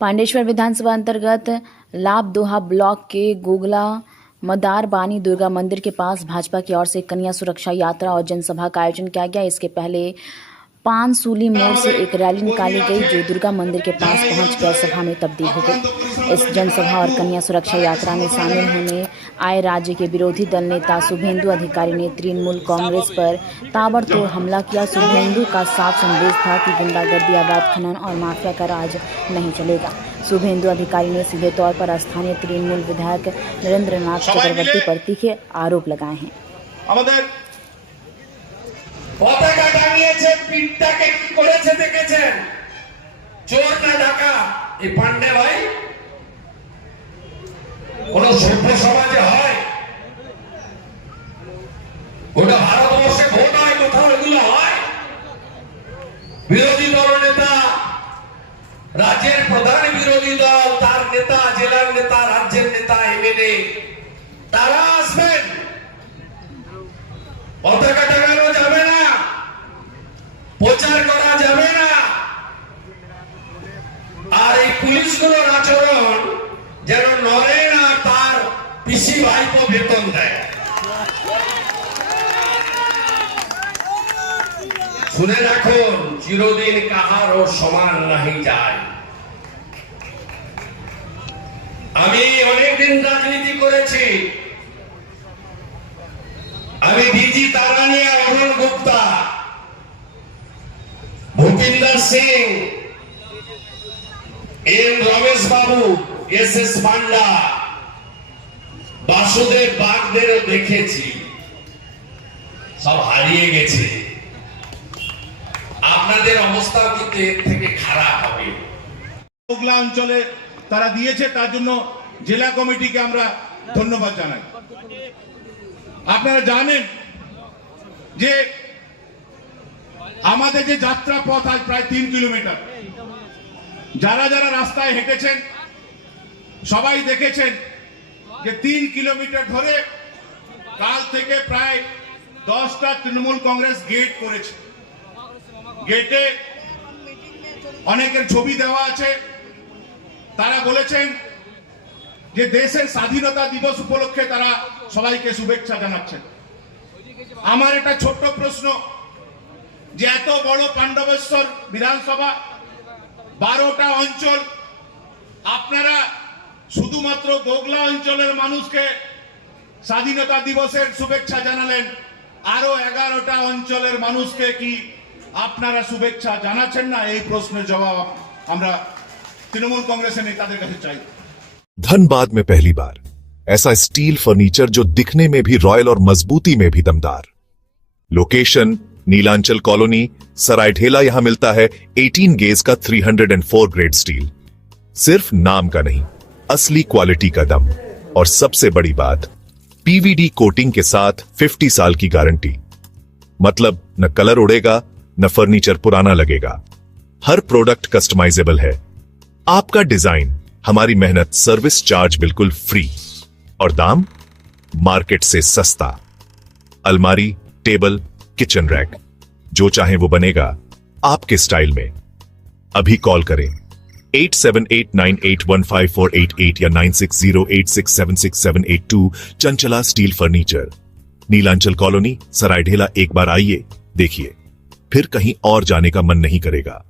पांडेश्वर विधानसभा अंतर्गत लाबदोहा ब्लॉक के गोगला मदार बानी दुर्गा मंदिर के पास भाजपा की ओर से कन्या सुरक्षा यात्रा और जनसभा का आयोजन किया गया। इसके पहले पानसूली मोड़ से एक रैली निकाली गई जो दुर्गा मंदिर के पास पहुंचकर सभा में तब्दील हो गई। इस जनसभा और कन्या सुरक्षा यात्रा में शामिल होने आए राज्य के विरोधी दल नेता शुभेंदु अधिकारी ने तृणमूल कांग्रेस पर ताबड़तोड़ हमला किया। शुभेंदु का साफ संदेश था कि गुंडागर्दी, अवैध खनन और माफिया का राज नहीं चलेगा। शुभेंदु अधिकारी ने सीधे तौर पर स्थानीय तृणमूल विधायक नरेंद्र नाथ चक्रवर्ती पर तीखे आरोप लगाए हैं। পতাকা টাঙিয়েছে, পিঠটাকে কি করেছে দেখেছেন? চোর না ডাকা? এই পান্ডে ভাই কোন সভ্য সমাজে হয়? ওটা ভারতবর্ষে ভোট হয়, কোথাও এগুলো হয়? বিরোধী দল নেতা, রাজ্যের প্রধান বিরোধী দল, তার নেতা, জেলার নেতা, রাজ্যের নেতা, এমএলএ তারা আসবেন, পতাকা টাঙানো যাবে না, প্রচার করা যাবে না। আর এই পুলিশগুলোর আচরণ যেন নরে না তার পিসি ভাইপো বেতন দেয়। শুনে রাখুন, চিরদিন কাহারও সমান নাহি যায়। আমি অনেকদিন রাজনীতি করেছি। আমি ডিজি তারানিয়া, অরুণ গুপ্তা, ভূপিন্দর সিং, এন রমেশ বাবু, এস পান্ডা, বাসুদেব বাগদেরও দেখেছি, সব হারিয়ে গেছে। আপনাদের অবস্থাও কিন্তু এর থেকে খারাপ হবে। গোগলা অঞ্চলে তারা দিয়েছে, তার জন্য জেলা কমিটিকে আমরা ধন্যবাদ জানাই। আপনারা জানেন যে আমাদের যে যাত্রা পথ আজ প্রায় 3 কিলোমিটার, যারা যারা রাস্তায় হেঁটেছেন সবাই দেখেছেন যে 3 কিলোমিটার ধরে কাল থেকে প্রায় 10টা তৃণমূল কংগ্রেস গেট করেছে। গেটে অনেকের ছবি দেওয়া আছে। তারা বলেছেন যে দেশের স্বাধীনতা দিবস উপলক্ষে তারা সবাইকে শুভেচ্ছা জানাচ্ছেন। আমার একটা ছোট্ট প্রশ্ন, যে এত বড় পাণ্ডবেশ্বর বিধানসভা, 12টা অঞ্চল, আপনারা শুধুমাত্র গোগলা অঞ্চলের মানুষকে স্বাধীনতা দিবসের শুভেচ্ছা জানালেন, আরো 11টা অঞ্চলের মানুষকে কি আপনারা শুভেচ্ছা জানাচ্ছেন না? এই প্রশ্নের জবাব আমরা তৃণমূল কংগ্রেসের নেতাদের কাছে চাই। धनबाद में पहली बार ऐसा स्टील फर्नीचर जो दिखने में भी रॉयल और मजबूती में भी दमदार। Location Nilanchal colony, Saraidhela. यहां मिलता है 18 गेज का 304 ग्रेड स्टील। सिर्फ नाम का नहीं, असली क्वालिटी का दम। और सबसे बड़ी बात, पीवीडी कोटिंग के साथ 50 साल की गारंटी। मतलब न कलर उड़ेगा, न फर्नीचर पुराना लगेगा। हर प्रोडक्ट कस्टमाइजेबल है। आपका डिजाइन, हमारी मेहनत, सर्विस चार्ज बिल्कुल फ्री। और दाम मार्केट से सस्ता। अलमारी, टेबल, किचन रैक, जो चाहे वो बनेगा आपके स्टाइल में। अभी कॉल करें 8789815488 या 9608676782। Chanchala steel furniture, Nilanchal colony, Saraidhela. एक बार आइए, देखिए, फिर कहीं और जाने का मन नहीं करेगा।